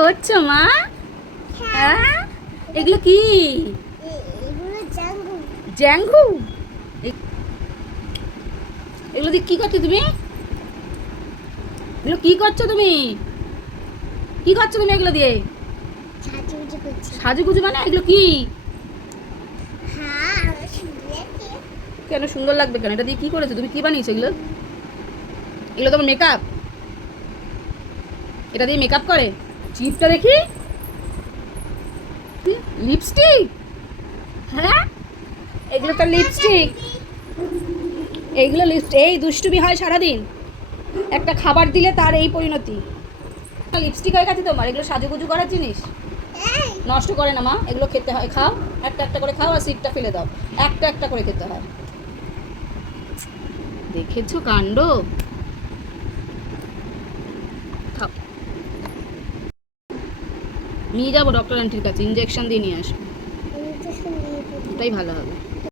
করছো মা? হ্যাঁ, এগুলো কি? জ্যাঙ্গু। এগুলো দিয়ে কি করছো তুমি? এগুলো কি করছো তুমি? কি করছো তুমি এগুলো দিয়ে? সাজুগুজু মানে এগুলো কি? কেন সুন্দর লাগবে কেন? এটা দিয়ে কি করেছো তুমি? কি বানিয়েছো এগুলো? এগুলো তোমার মেকআপ? এটা দিয়ে মেকআপ করে? চিপটা দেখি। লিপস্টিক? হ্যাঁ, এগুলো তো লিপস্টিক। এইগুলো লিপস্টিক। এই দুষ্টুমি হয় সারাদিন, একটা খাবার দিলে তার এই পরিণতি। লিপস্টিক হয়ে গেছে তোমার। এগুলো সাজুগুজু করার জিনিস। নষ্ট করে না মা, এগুলো খেতে হয়। খাও, একটা একটা করে খাও আর সিটটা ফেলে দাও। একটা একটা করে খেতে হয়। দেখেছো কাণ্ড। খাও। নিয়ে যাবো ডক্টর আন্টির কাছে, ইঞ্জেকশন দিয়ে নিয়ে আসবো। এটাই ভালো হবে।